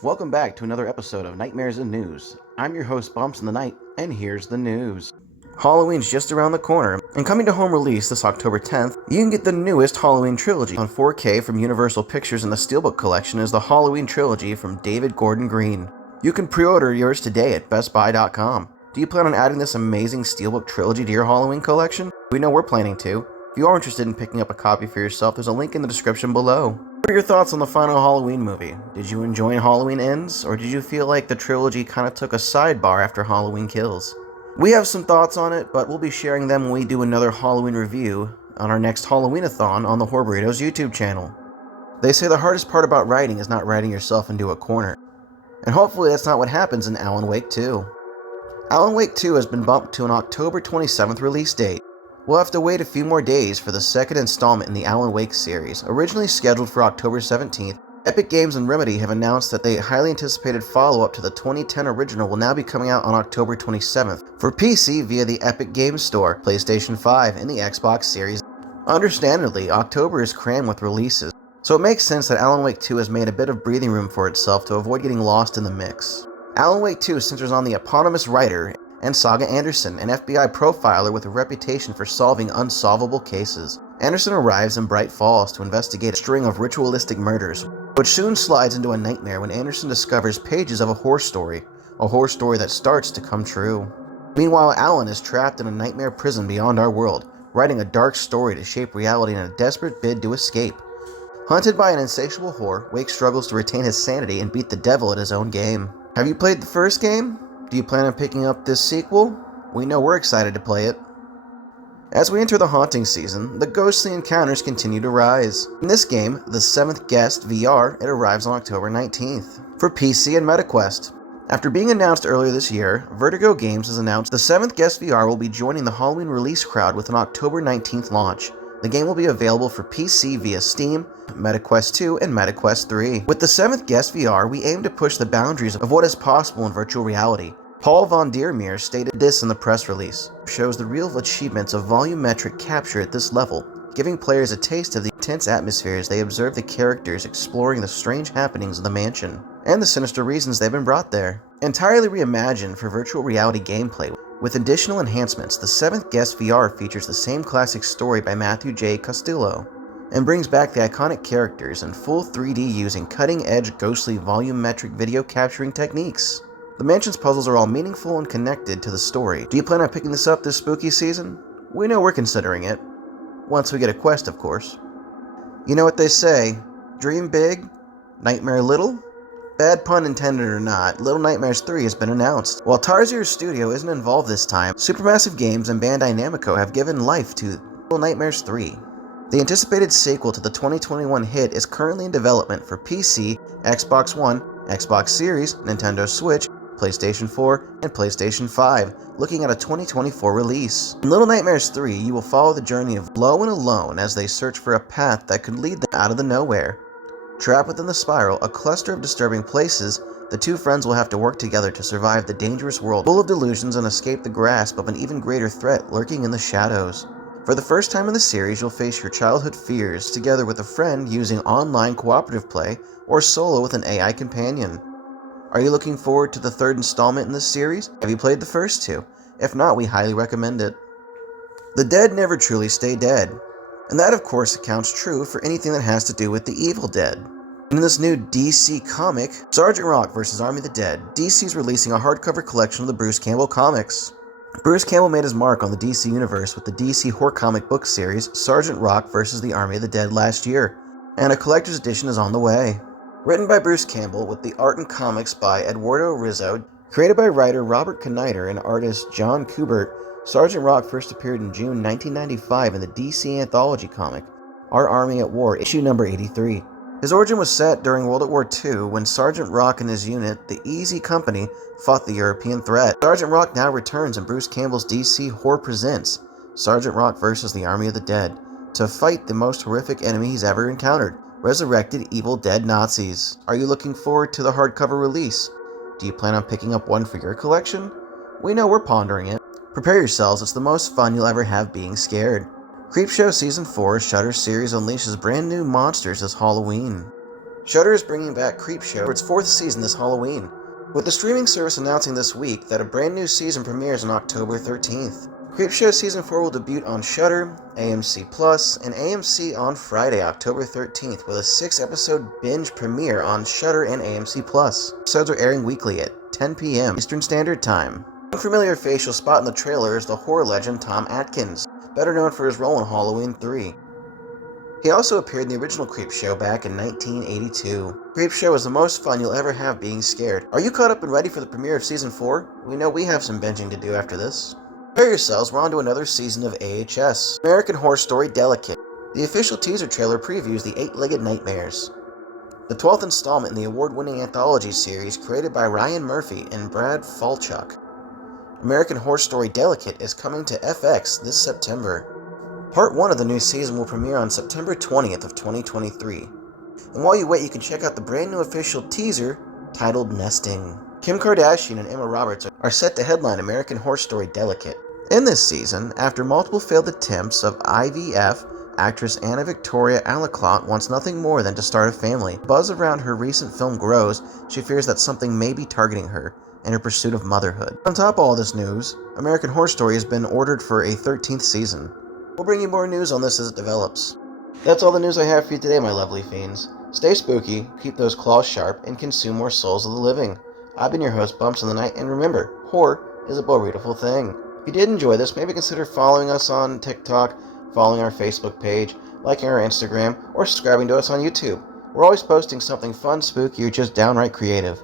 Welcome back to another episode of Nightmares and News. I'm your host, Bumps in the Night, and here's the news. Halloween's just around the corner, and coming to home release this October 10th, you can get the newest Halloween trilogy on 4K from Universal Pictures, and the Steelbook collection is the Halloween trilogy from David Gordon Green. You can pre-order yours today at bestbuy.com. Do you plan on adding this amazing Steelbook trilogy to your Halloween collection? We know we're planning to. If you are interested in picking up a copy for yourself, there's a link in the description below. What are your thoughts on the final Halloween movie? Did you enjoy Halloween Ends, or did you feel like the trilogy kind of took a sidebar after Halloween Kills? We have some thoughts on it, but we'll be sharing them when we do another Halloween review on our next Halloween-a-thon on the Burrito's YouTube channel. They say the hardest part about writing is not writing yourself into a corner. And hopefully that's not what happens in Alan Wake 2. Alan Wake 2 has been bumped to an October 27th release date. We'll have to wait a few more days for the second installment in the Alan Wake series. Originally scheduled for October 17th, Epic Games and Remedy have announced that the highly anticipated follow-up to the 2010 original will now be coming out on October 27th for PC via the Epic Games Store, PlayStation 5, and the Xbox Series. Understandably, October is crammed with releases, so it makes sense that Alan Wake 2 has made a bit of breathing room for itself to avoid getting lost in the mix. Alan Wake 2 centers on the eponymous writer and Saga Anderson, an FBI profiler with a reputation for solving unsolvable cases. Anderson arrives in Bright Falls to investigate a string of ritualistic murders, which soon slides into a nightmare when Anderson discovers pages of a horror story that starts to come true. Meanwhile, Alan is trapped in a nightmare prison beyond our world, writing a dark story to shape reality in a desperate bid to escape. Hunted by an insatiable whore, Wake struggles to retain his sanity and beat the devil at his own game. Have you played the first game? Do you plan on picking up this sequel? We know we're excited to play it. As we enter the haunting season, the ghostly encounters continue to rise. In this game, The Seventh Guest VR, it arrives on October 19th for PC and MetaQuest. After being announced earlier this year, Vertigo Games has announced The Seventh Guest VR will be joining the Halloween release crowd with an October 19th launch. The game will be available for PC via Steam, MetaQuest 2, and MetaQuest 3. With The Seventh Guest VR, we aim to push the boundaries of what is possible in virtual reality. Paul von Diermeer stated this in the press release. It shows the real achievements of volumetric capture at this level, giving players a taste of the intense atmosphere as they observe the characters exploring the strange happenings of the mansion, and the sinister reasons they've been brought there. Entirely reimagined for virtual reality gameplay, with additional enhancements, The Seventh Guest VR features the same classic story by Matthew J. Costello, and brings back the iconic characters in full 3D using cutting-edge ghostly volumetric video capturing techniques. The mansion's puzzles are all meaningful and connected to the story. Do you plan on picking this up this spooky season? We know we're considering it. Once we get a quest, of course. You know what they say, dream big, nightmare little? Bad pun intended or not, Little Nightmares 3 has been announced. While Tarsier Studio isn't involved this time, Supermassive Games and Bandai Namco have given life to Little Nightmares 3. The anticipated sequel to the 2021 hit is currently in development for PC, Xbox One, Xbox Series, Nintendo Switch, PlayStation 4, and PlayStation 5, looking at a 2024 release. In Little Nightmares 3, you will follow the journey of Lo and Alone as they search for a path that could lead them out of the nowhere. Trapped within the spiral, a cluster of disturbing places, the two friends will have to work together to survive the dangerous world full of delusions and escape the grasp of an even greater threat lurking in the shadows. For the first time in the series, you'll face your childhood fears together with a friend using online cooperative play or solo with an AI companion. Are you looking forward to the third installment in this series? Have you played the first two? If not, we highly recommend it. The dead never truly stay dead. And that, of course, accounts true for anything that has to do with the Evil Dead. In this new DC comic, Sergeant Rock vs. Army of the Dead, DC is releasing a hardcover collection of the Bruce Campbell comics. Bruce Campbell made his mark on the DC universe with the DC horror comic book series Sergeant Rock vs. the Army of the Dead last year, and a collector's edition is on the way. Written by Bruce Campbell with the art and comics by Eduardo Rizzo, created by writer Robert Knighter and artist John Kubert, Sergeant Rock first appeared in June 1995 in the DC anthology comic, Our Army at War, issue number 83. His origin was set during World War II when Sergeant Rock and his unit, the Easy Company, fought the European threat. Sergeant Rock now returns in Bruce Campbell's DC Horror Presents, Sergeant Rock vs. the Army of the Dead, to fight the most horrific enemy he's ever encountered, resurrected evil dead Nazis. Are you looking forward to the hardcover release? Do you plan on picking up one for your collection? We know we're pondering it. Prepare yourselves, it's the most fun you'll ever have being scared. Creepshow Season 4, Shudder's series unleashes brand new monsters this Halloween. Shudder is bringing back Creepshow for its 4th season this Halloween, with the streaming service announcing this week that a brand new season premieres on October 13th. Creepshow Season 4 will debut on Shudder, AMC Plus, and AMC on Friday, October 13th, with a 6-episode binge premiere on Shudder and AMC Plus. Episodes are airing weekly at 10 p.m. Eastern Standard Time. One familiar face you'll spot in the trailer is the horror legend Tom Atkins, better known for his role in Halloween 3. He also appeared in the original Creepshow back in 1982. Creepshow is the most fun you'll ever have being scared. Are you caught up and ready for the premiere of Season 4? We know we have some binging to do after this. Prepare yourselves, we're on to another season of AHS, American Horror Story Delicate. The official teaser trailer previews the Eight-Legged Nightmares, the 12th installment in the award-winning anthology series created by Ryan Murphy and Brad Falchuk. American Horror Story Delicate is coming to FX this September. Part 1 of the new season will premiere on September 20th of 2023. And while you wait, you can check out the brand new official teaser titled Nesting. Kim Kardashian and Emma Roberts are set to headline American Horror Story Delicate. In this season, after multiple failed attempts of IVF, actress Anna Victoria Alaclot wants nothing more than to start a family. Buzz around her recent film grows. She fears that something may be targeting her in her pursuit of motherhood. On top of all this news, American Horror Story has been ordered for a 13th season. We'll bring you more news on this as it develops. That's all the news I have for you today, my lovely fiends. Stay spooky, keep those claws sharp, and consume more souls of the living. I've been your host, Bumps in the Night, and remember, horror is a beautiful thing. If you did enjoy this, maybe consider following us on TikTok, following our Facebook page, liking our Instagram, or subscribing to us on YouTube. We're always posting something fun, spooky, or just downright creative.